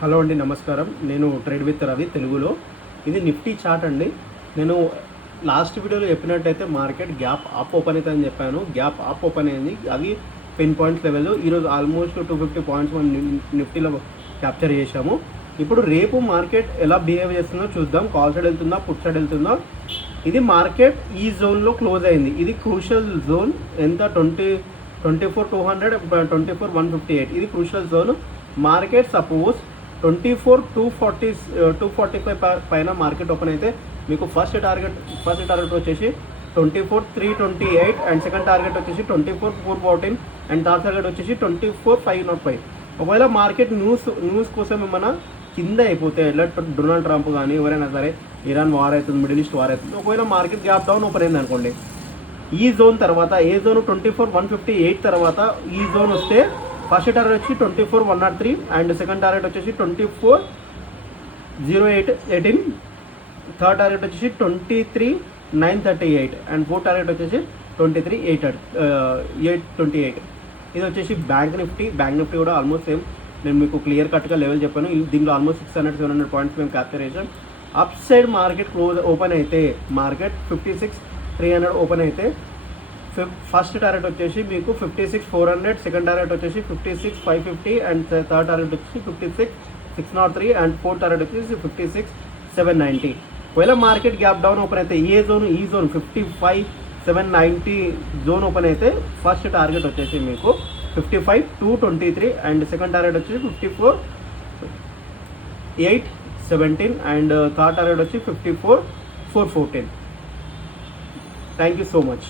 Hello అండి, నమస్కారం. నేను ట్రేడ్ విత్ రవి తెలుగులో. ఇది నిఫ్టీ చార్ట్ అండి. నేను లాస్ట్ వీడియోలో చెప్పినట్టయితే మార్కెట్ గ్యాప్ అప్ ఓపెన్ అవుతుందని చెప్పాను. గ్యాప్ అప్ ఓపెన్ అయింది. అది 10 పాయింట్స్ లెవెల్. ఈరోజు ఆల్మోస్ట్ 250 పాయింట్స్ మనం నిఫ్టీలో క్యాప్చర్ చేశాము. ఇప్పుడు రేపు మార్కెట్ ఎలా బిహేవ్ చేస్తుందో చూద్దాం. కాల్ సైడ్ వెళ్తుందా, పుట్ సైడ్ వెళ్తుందా. ఇది మార్కెట్ ఈ జోన్లో క్లోజ్ అయింది. ఇది క్రూషియల్ జోన్. ఎంత 24,200, 24,158. ఇది క్రూషియల్ జోన్. మార్కెట్ సపోజ్ 24,245 పైన మార్కెట్ ఓపెన్ అయితే మీకు ఫస్ట్ టార్గెట్ వచ్చేసి 24,328 అండ్ సెకండ్ టార్గెట్ వచ్చేసి 24,414 అండ్ థర్డ్ టార్గెట్ వచ్చేసి 24,505. ఒకవేళ మార్కెట్ న్యూస్ కోసం ఏమైనా కింద అయిపోతే డొనాల్డ్ ట్రంప్ కానీ ఎవరైనా సరే ఇరాన్ వార్ అవుతుంది, మిడిల్ ఈస్ట్ వార్ అవుతుంది, ఒకవేళ మార్కెట్ గ్యాప్ డౌన్ ఓపెన్ అయింది అనుకోండి, ఈ జోన్ తర్వాత ఏ జోన్ 24,158 తర్వాత ఈ జోన్ వస్తే ఫస్ట్ టార్గెట్ వచ్చి 24,103 అండ్ సెకండ్ టార్గెట్ వచ్చేసి 24,018, థర్డ్ టార్గెట్ వచ్చేసి 23,938 అండ్ ఫోర్త్ టార్గెట్ వచ్చేసి 23,828. ఇది వచ్చేసి బ్యాంక్ నిఫ్టీ కూడా ఆల్మోస్ట్ సేమ్. నేను మీకు క్లియర్ కట్గా లెవెల్ చెప్పాను. దీనిలో ఆల్మోస్ట్ 600-700 పాయింట్స్ మేము క్యాప్చర్ చేసాం. అప్ సైడ్ మార్కెట్ ఓపెన్ అయితే మార్కెట్ 56,300 ఓపెన్ అయితే ఫస్ట్ టార్గెట్ వచ్చేసి మీకు 56,400, సెకండ్ టార్గెట్ వచ్చేసి 56,550 అండ్ థర్డ్ టార్గెట్ వచ్చేసి 56,603 అండ్ ఫోర్త్ టార్గెట్ వచ్చేసి 56,790. ఒకవేళ మార్కెట్ గ్యాప్ డౌన్ ఓపెన్ అయితే ఈ జోన్ 55,790 జోన్ ఓపెన్ అయితే ఫస్ట్ టార్గెట్ వచ్చేసి మీకు 55,223 అండ్ సెకండ్ టార్గెట్ వచ్చేసి 54,817 అండ్ థర్డ్ టార్గెట్ వచ్చి 54,414. Thank you so much.